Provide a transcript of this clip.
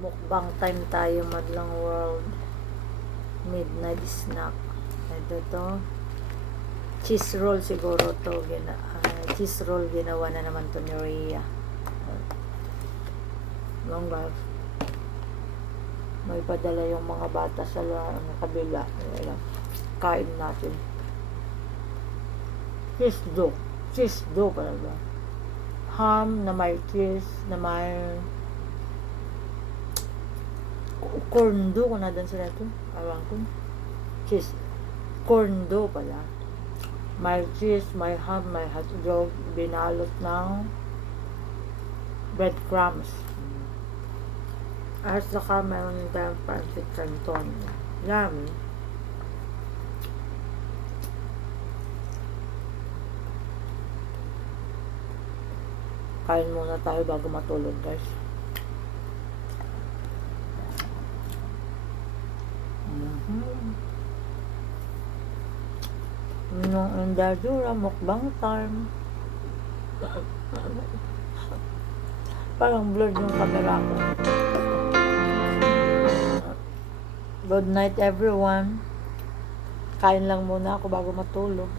Mukbang time tayo, Madlang World. Midnight snack. Ito to. Cheese roll siguro to. Gina, ah, cheese roll ginawa na naman to ni Rhea. Long guys. May padala yung mga bata sa ano, kabila. Ayan. Kain natin. Cheese dough. Cheese dough pala ba? Ham na may cheese, na may corn dough kung nadan sila ito. Alam ko. Cheese. Corn dough pala. May cheese, may ham, may hotdog, binalot ng breadcrumbs. At saka meron tayong pancit canton. Yummy. Kain muna tayo bago matulog guys. Nung endadura, mukbang time. Parang blurred yung camera ko. Good night everyone. Kain lang muna ako bago matulog.